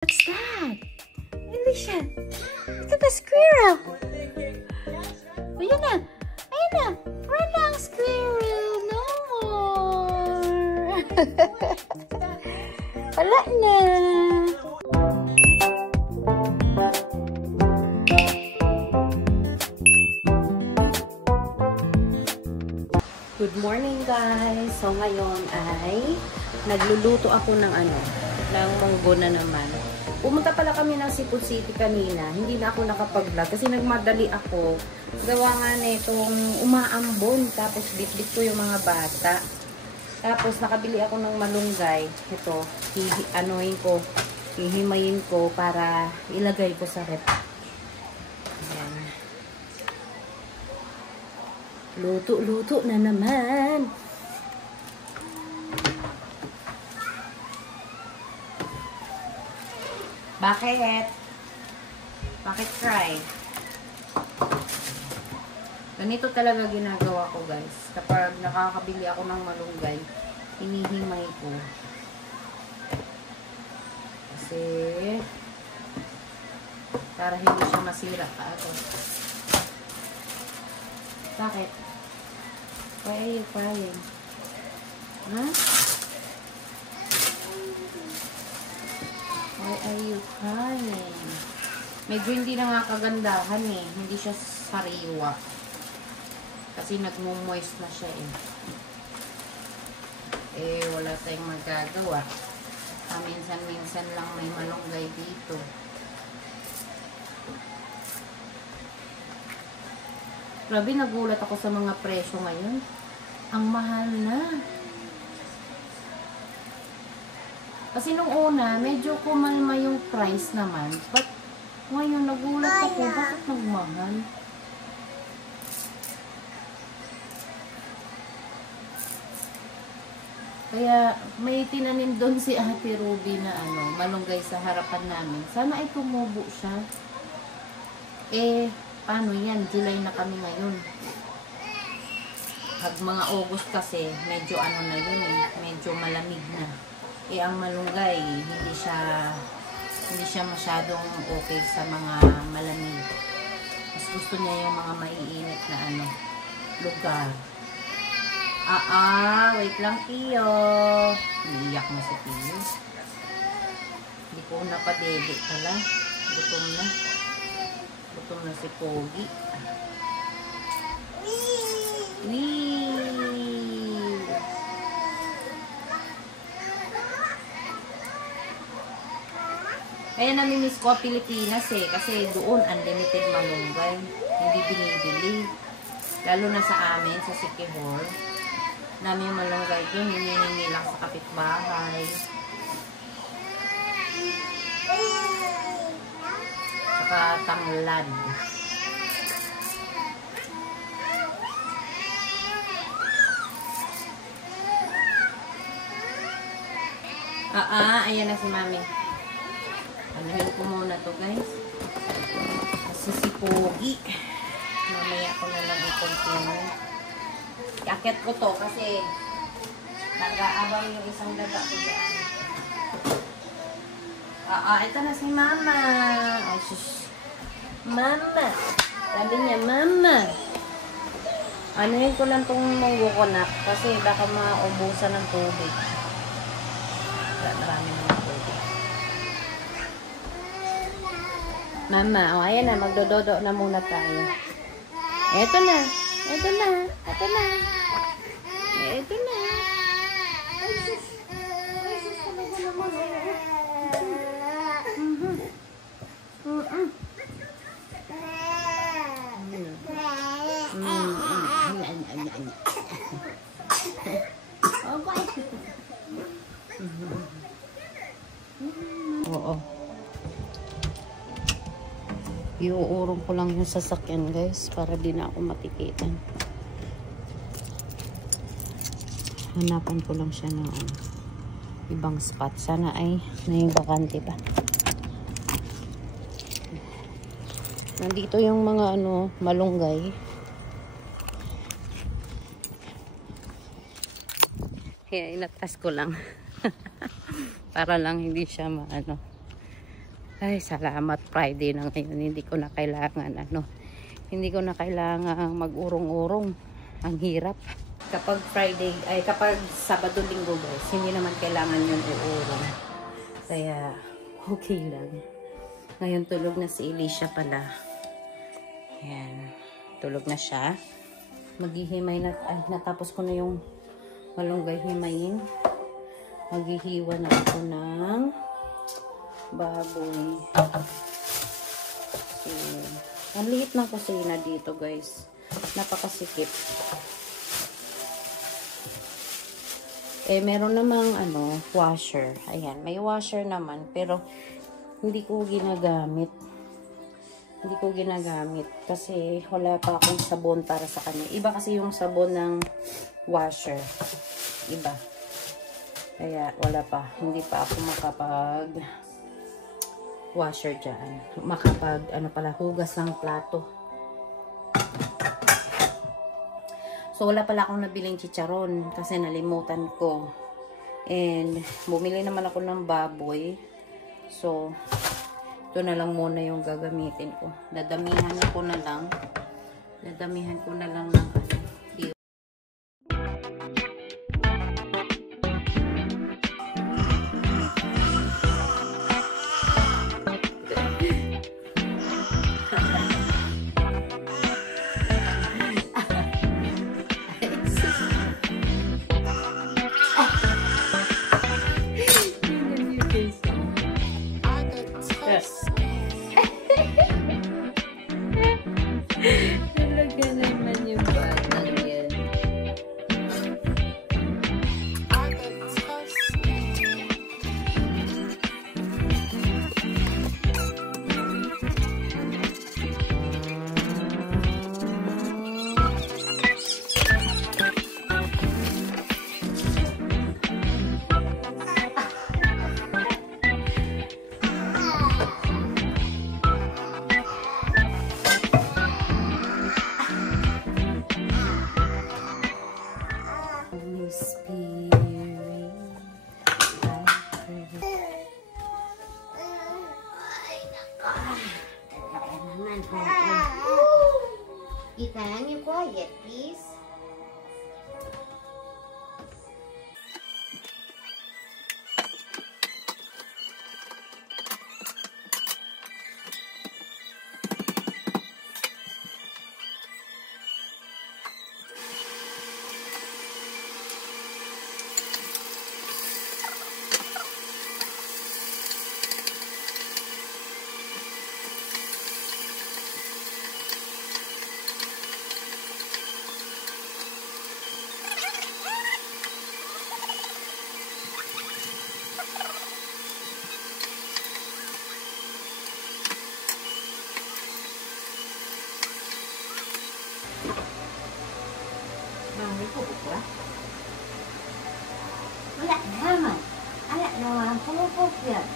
What's that? Alicia, look at the squirrel. Oh, yan na. Ayan na. Run lang, squirrel. No more. Wala na. Good morning, guys. So, ngayon ay nagluluto ako ng ng munggo na naman. Pumunta pala kami ng Cebu City kanina. Hindi na ako nakapag-vlog kasi nagmadali ako. Gawa nga nitong umaambon. Tapos bit-bit ko yung mga bata. Tapos nakabili ako ng malunggay. Ito, hihimayin ko para ilagay ko sa rep. Ayan. Luto-luto na naman. Bakit? Bakit fry? Ganito talaga ginagawa ko, guys. Kapag nakakabili ako ng malunggay, hinihimay ko. Kasi para hindi siya masira kaagad. Bakit? Why are you crying? Huh? Why are you crying? Medyo hindi na nga kagandahan eh. Hindi siya sariwa. Kasi nagmo-moist na siya eh. Eh, wala tayong magagawa. Minsan-minsan lang may malunggay dito. Grabe, nagulat ako sa mga presyo ngayon. Ang mahal na. Kasi nung una, medyo kumalma yung price naman. But ngayon, nagulat ako. Bakit nagmahal? Kaya may tinanim doon si Ate Ruby na malunggay sa harapan namin. Sana ay tumubo siya. Eh, paano yan? July na kami ngayon. Pag mga August kasi, medyo na yun eh. Medyo malamig na. Eh, ang malunggay, hindi siya masyadong okay sa mga malamig. Mas gusto niya yung mga maiinit na lugar. Wait lang, Pio. Umiiyak na si Pio. Hindi ko napadede pala. Gutom na. Gutom na si Pogi. Kaya namimiss ko Pilipinas eh. Kasi doon unlimited malunggay. Hindi binibili. Lalo na sa amin, sa Sikihor. Namin yung malunggay doon. Hinihingi lang sa kapitbahay. Saka tanglad. Ayan na si Mami. Anuhin ko muna to, guys. Kasi si Pogi. Mamaya ko na lang i-continue. Yakit ko to kasi nag-aabang yung isang daga ko dyan. Ito na si Mama. Ay, shush. Mama. Sabi niya, Mama. Anuhin ko lang tong munggo ko na kasi baka maubusan ng tubig. Marami naman tubig. Mama, ayan na, magdododo na muna tayo. Eto na. Eto na. Eto na. Eto na. Ay, sus. Ay, sus. Talaga naman. Oo. Iuurong ko lang yung sasakyan, guys, para di na ako matikitan. Hanapan ko lang siya ng ibang spot. Sana ay may bakante pa. Nandito yung mga malunggay. Kaya inatas ko lang. Para lang hindi siya Ay, salamat Friday na ngayon. Hindi ko na kailangan hindi ko na kailangan mag-urong-urong. Ang hirap. Kapag Friday, ay kapag Sabado, Linggo guys, hindi naman kailangan yun uurong. Kaya, okay lang. Ngayon tulog na si Alicia pala. Ayan. Tulog na siya. Maghihimay na, ay natapos ko na yung malunggay himayin. Maghihiwa na ako ng baboy. So, ang liit ng kusina dito guys. Napakasikip. Meron namang washer. Ayan, may washer naman pero hindi ko ginagamit. Hindi ko ginagamit kasi wala pa akong sabon para sa kanya. Iba kasi yung sabon ng washer. Iba. Kaya wala pa. Hindi pa ako makapag washer dyan. Makapag hugas ng plato. So, wala pala akong nabiling chicharon kasi nalimutan ko. And, bumili naman ako ng baboy. So, ito na lang muna yung gagamitin ko. Dadamihan ko na lang. Dadamihan ko na lang ng talaga naman yung batang yan. Ethan, you quiet, please. Mami ko ba? Wala naman. Wala naman. Pumupok yan.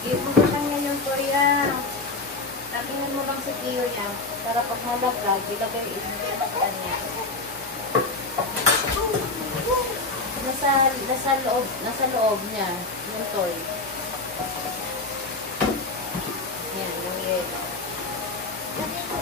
Give mo sa kanya yung toya. Tatingin mo lang si Tiyo niya. Para pag malaglag, ilagay sa kanya. Nasa loob niya. Yung toy. Yan, yung yellow. Yung yellow.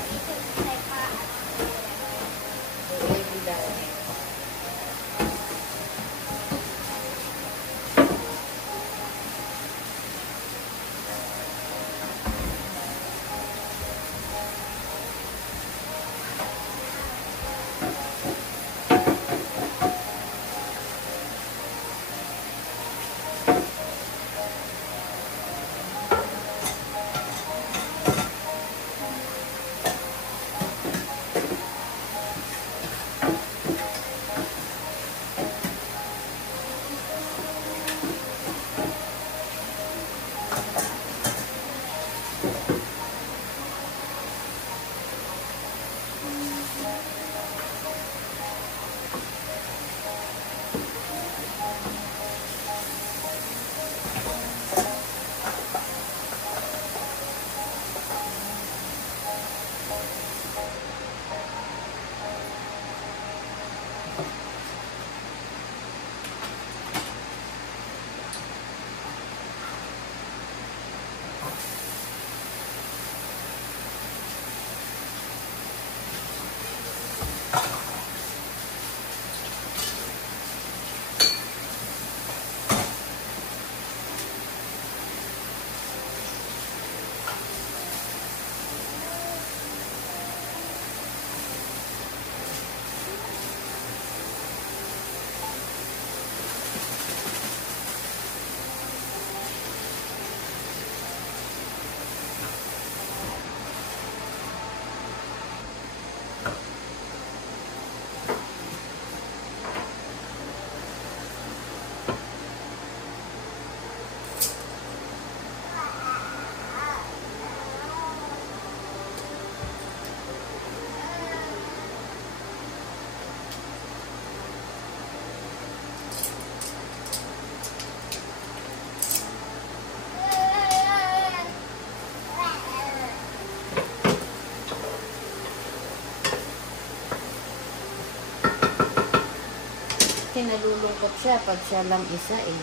Nalulungkot siya pag siya lang isa eh.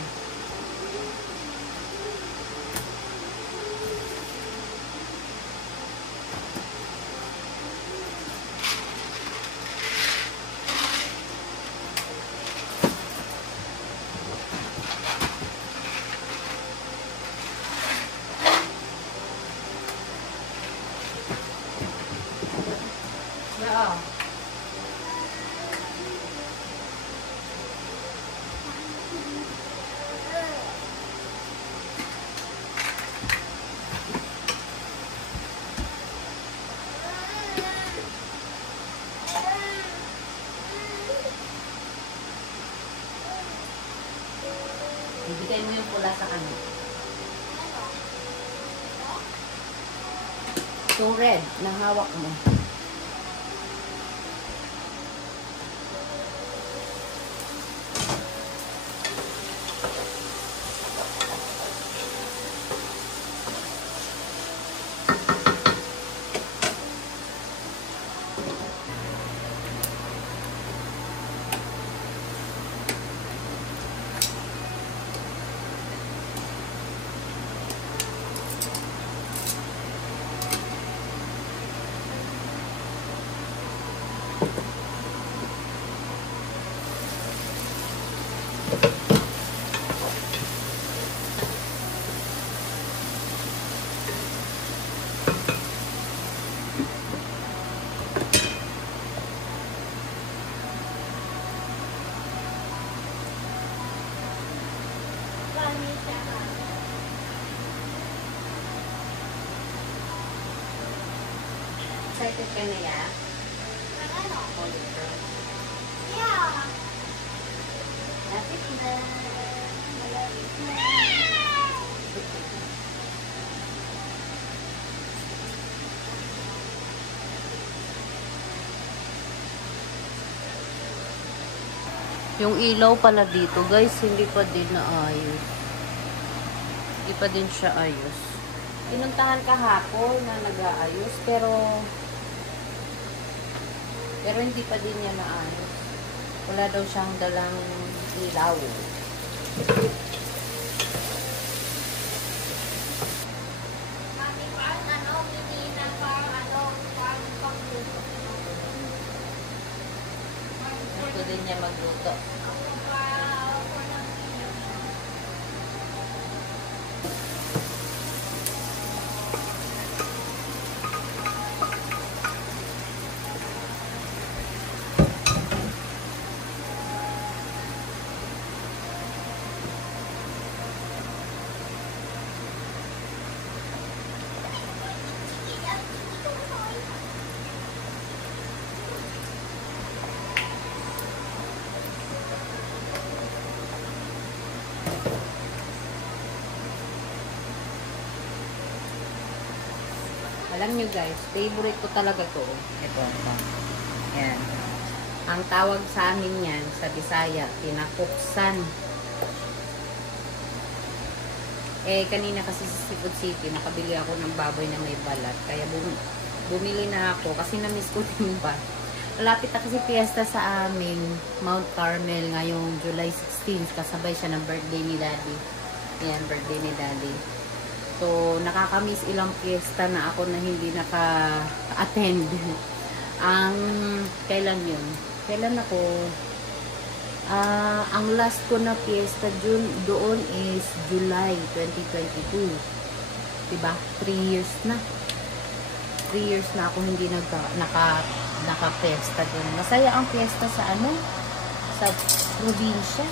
Yeah. Ibigay mo yung pula sa kanya. Itong red na hawak mo. Excited ka na ya? Yeah. Lapit na. Malapit na. Yung ilaw pala dito guys, hindi pa din naayos. Hindi pa din siya ayos. Pinuntahan kahapon na nag-aayos, pero hindi pa din niya naayos. Wala daw siyang dalang ilaw. Gusto din niya magluto. Alam nyo guys, favorite ko talaga to. Ito. Yan. Ang tawag sa amin yan, sa Bisaya, pinakuksan. Kanina kasi sa Seafood City, nakabili ako ng baboy na may balat. Kaya bumili na ako kasi na-miss ko din ba. Malapit na kasi fiesta sa amin, Mount Carmel, ngayong July 16. Kasabay siya ng birthday ni Daddy. Yan, birthday ni Daddy. So, nakakamiss ilang fiesta na ako na hindi naka-attend. Kailan yun? Kailan ako? Ang last ko na fiesta doon is July 2022. Diba? 3 years na. 3 years na ako hindi naka-fiesta doon. Masaya ang fiesta sa sa probinsya.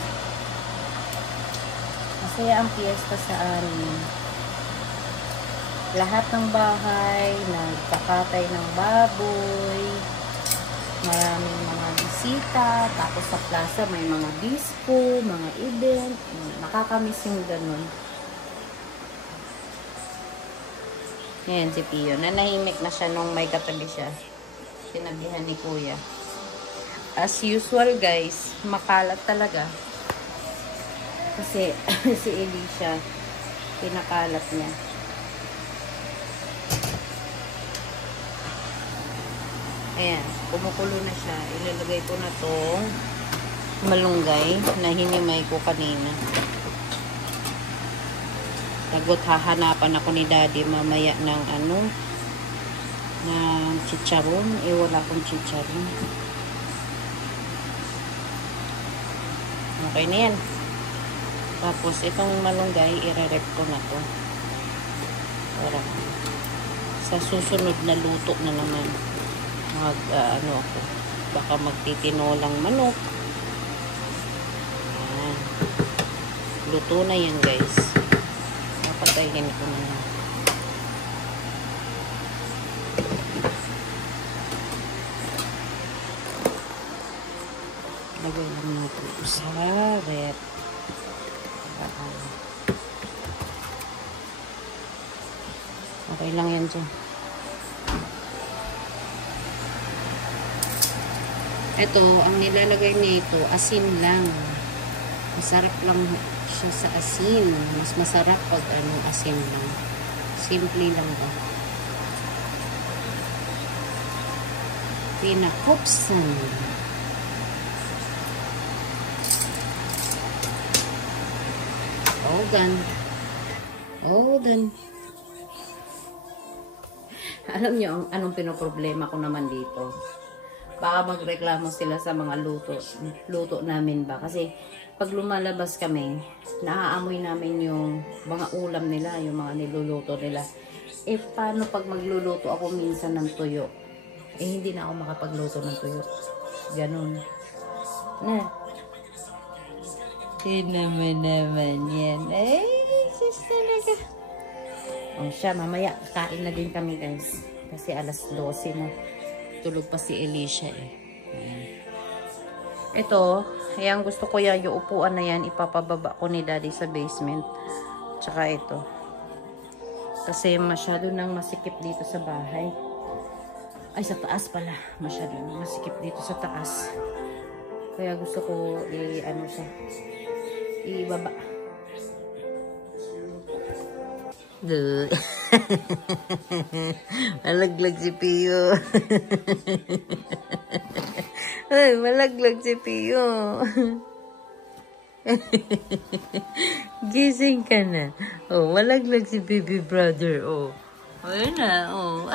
Masaya ang fiesta sa amin. Lahat ng bahay, nagkakatay ng baboy, maraming mga bisita, tapos sa plaza may mga disco, mga event, nakakamiss yung ganun. Ngayon si Pio, nanahimik na siya nung may katabi siya. Sinabihan ni Kuya. As usual guys, makalat talaga. Kasi si Elisha, pinakalat niya. Ayan, kumukulo na siya. Ilalagay ko na tong malunggay na hinimay ko kanina. Tagot hahanapan ako ni Daddy mamaya ng ng chicharon. Wala akong chicharon. Okay na yan. Tapos itong malunggay, i-rep ko na to. Para sa susunod na luto na naman. Ako, baka magtitinolang manok. Ayan. Luto na yan guys. Napatayin ko na yan. Lagay lang natin sa rep. Okay lang yan dyan. Ito, ang nilalagay nito, asin lang. Masarap lang siya sa asin. Mas masarap pag asin lang. Simple lang ba. Pinakuksan. Hold on. Alam nyo, anong pinoproblema ko naman dito? Baka magreklamo sila sa mga luto namin ba? Kasi pag lumalabas kami, naaamoy namin yung mga ulam nila, yung mga niluluto nila. Paano pag magluluto ako minsan ng tuyo? Hindi na ako makapagluto ng tuyo. Ganun. Na. Naman yan. Sis talaga. Siya, mamaya kain na din kami guys. Kasi alas 12 na. Tulog pa si Elisha Ayan. Ito, ayan gusto ko yan, yung upuan na yan, ipapababa ko ni Daddy sa basement. Tsaka ito. Kasi masyado nang masikip dito sa bahay. Ay, sa taas pala. Masyado nang masikip dito sa taas. Kaya gusto ko ibaba. Duh. Malaglag si Pio. Ay, malaglag si Pio. Gising ka na. Oh, malaglag si baby brother. Oh. Ayun na, oh.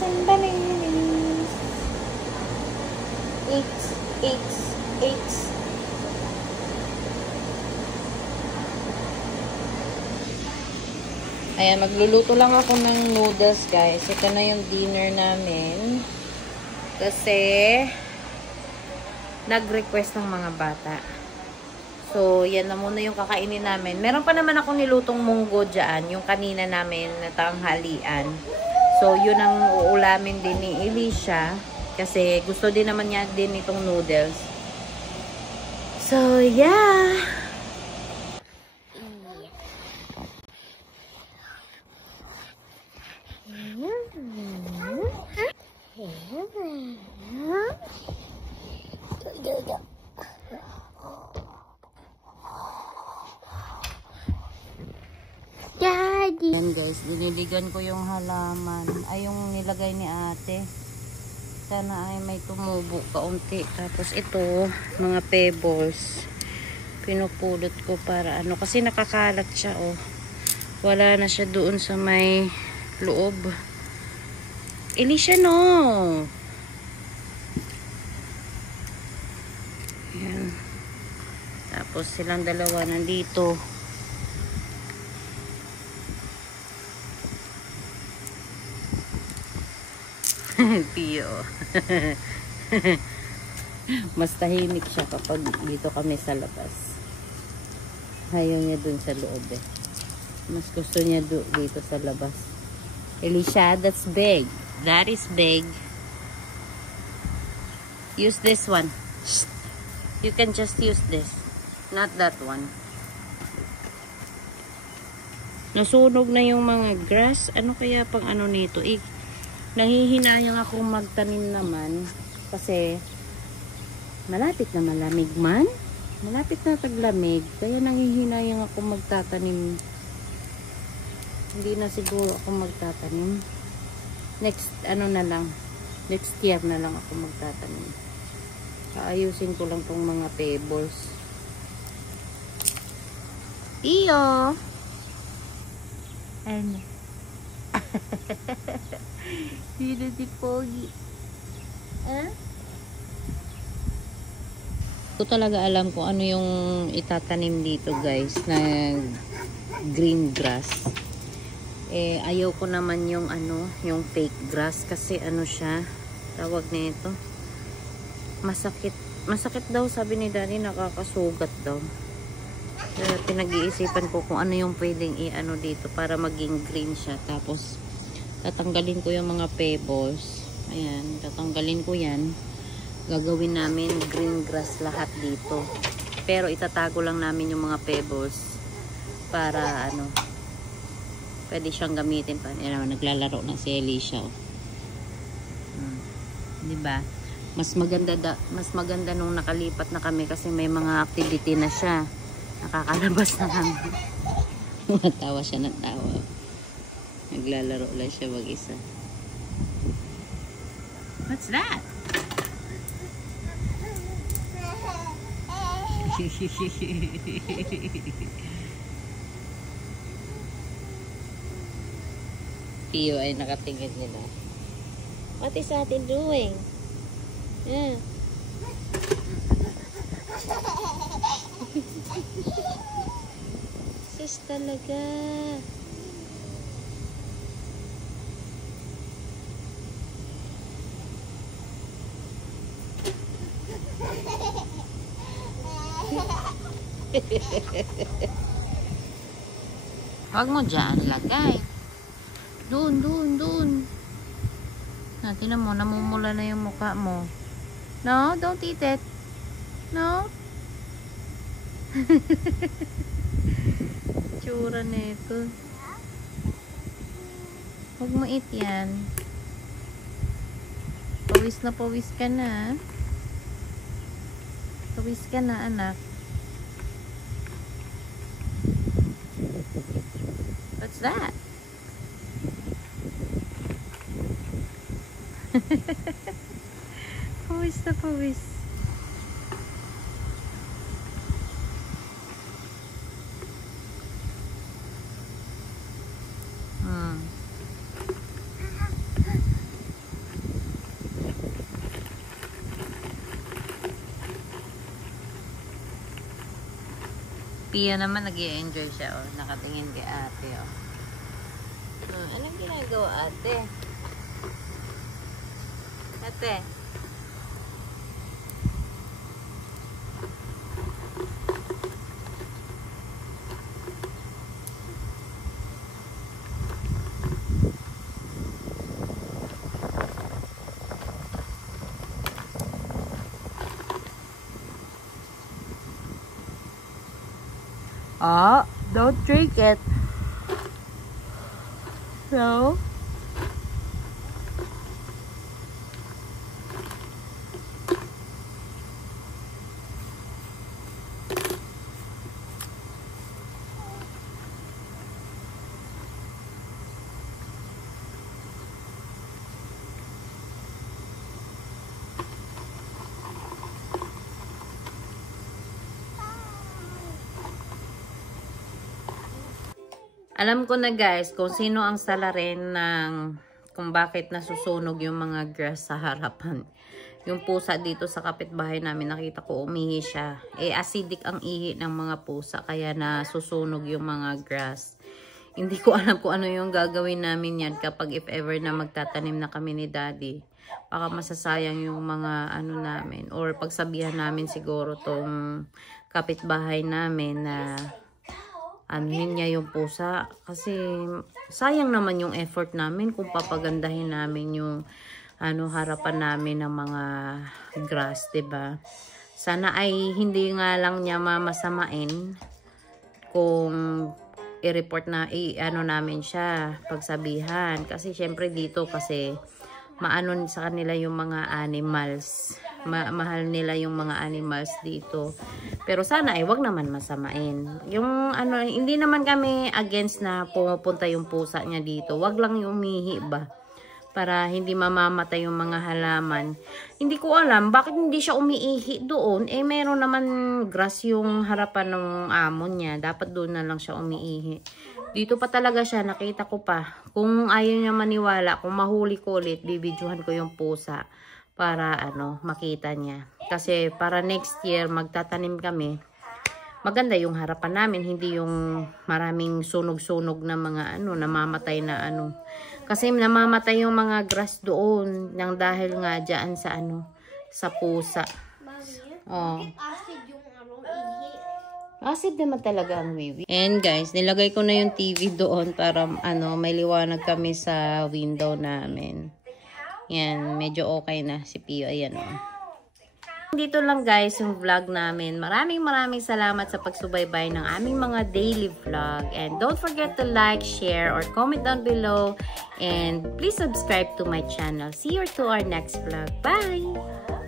And bananas. It's. Ayan, magluluto lang ako ng noodles, guys. Ito na yung dinner namin. Kasi, nag-request ng mga bata. So, yan na muna yung kakainin namin. Meron pa naman akong nilutong munggo dyan. Yung kanina namin na tanghalian. So, yun ang uulamin din ni Elisha. Kasi, gusto din naman niya din itong noodles. So, yeah. Daddy. Yan guys, diniligan ko yung halaman. Ay, yung nilagay ni ate. Sana ay may tumubo kaunti. Tapos ito, mga pebbles. Pinupulot ko para ano. Kasi nakakalat siya, oh. Wala na siya doon sa may loob. Elisha, no! Ayan. Tapos silang dalawa nandito. Pio. Mas tahimik siya kapag dito kami sa labas. Ayaw niya dun sa loob eh. Mas gusto niya dito sa labas. Elisha, that's big. That is big. Use this one. You can just use this. Not that one. Nasunog na yung mga grass. Ano kaya pang ano nito? Nanghihinayang akong magtanim naman kasi malapit na malamig man. Malapit na taglamig. Kaya nanghihinayang akong magtatanim. Hindi na siguro ako magtatanim. Next, ano na lang. Next year na lang ako magtatanim. Kaayusin ko lang tong mga pebbles. Iyo! Ano? Sino si Pogi? Ko talaga alam kung ano yung itatanim dito guys na green grass. Ayaw ko naman yung ano, yung fake grass kasi ano siya, tawag nito. Masakit daw sabi ni Daddy, nakakasugat daw. Kaya pinag-iisipan ko kung ano yung pwedeng i-ano dito para maging green siya. Tapos tatanggalin ko yung mga pebbles. Ayan, tatanggalin ko yan. Gagawin namin green grass lahat dito. Pero itatago lang namin yung mga pebbles para ano, pwede siyang gamitin pa. Ayan, naglalaro na si Elisha. Oh. Diba? Mas maganda nung nakalipat na kami kasi may mga activity na siya. Nakakalabas na kami. Matawa siya ng tawa. Naglalaro lang siya mag-isa. What's that? Pio ay nakatingin nila. What is Ate doing? Yeah. Sis talaga. Huwag mo dyan lagay. Doon. Tingnan mo, namumula na yung mukha mo. No, don't eat it. No? Tsura na ito. Huwag mo eat yan. Pawis ka na. Pawis ka na, anak. What's that? Pawis na pawis. Pia naman nag-i-enjoy siya, oh. Nakatingin kay ate, oh. Anong ginagawa, ate? Ate? Oh, don't drink it. No. Alam ko na guys kung sino ang salarin ng kung bakit nasusunog yung mga grass sa harapan. Yung pusa dito sa kapitbahay namin, nakita ko umihi siya. Acidic ang ihi ng mga pusa kaya nasusunog yung mga grass. Hindi ko alam kung ano yung gagawin namin yan kapag if ever na magtatanim na kami ni Daddy. Baka masasayang yung mga ano namin or pagsabihan namin siguro tong kapitbahay namin na anuhin niya yung pusa kasi sayang naman yung effort namin kung papagandahin namin yung harapan namin ng mga grass, 'di ba? Sana ay hindi nga lang niya mamasamain kung i-report na namin siya, pagsabihan kasi syempre dito kasi maano sa kanila yung mga animals. Mahal nila yung mga animals dito. Pero sana ay wag naman masamain. Yung hindi naman kami against na pumupunta yung pusa niya dito. Wag lang yung umihi ba? Para hindi mamamatay yung mga halaman. Hindi ko alam bakit hindi siya umiihi doon. Meron naman grass yung harapan ng amo niya. Dapat doon na lang siya umiihi. Dito pa talaga siya, nakita ko pa. Kung ayaw niya maniwala, kung mahuli ko ulit, bibidyohan ko yung pusa para makita niya. Kasi para next year magtatanim kami. Maganda yung harapan namin, hindi yung maraming sunog-sunog na mga namamatay na Kasi namamatay yung mga grass doon nang dahil nga diyan sa sa pusa. Oh. Acid naman talaga ang wiwi. And guys, nilagay ko na yung TV doon para may liwanag kami sa window namin. Yan, medyo okay na si Pio. Ayan o. Dito lang guys yung vlog namin. Maraming salamat sa pagsubaybay ng aming mga daily vlog. And don't forget to like, share, or comment down below. And please subscribe to my channel. See you to our next vlog. Bye!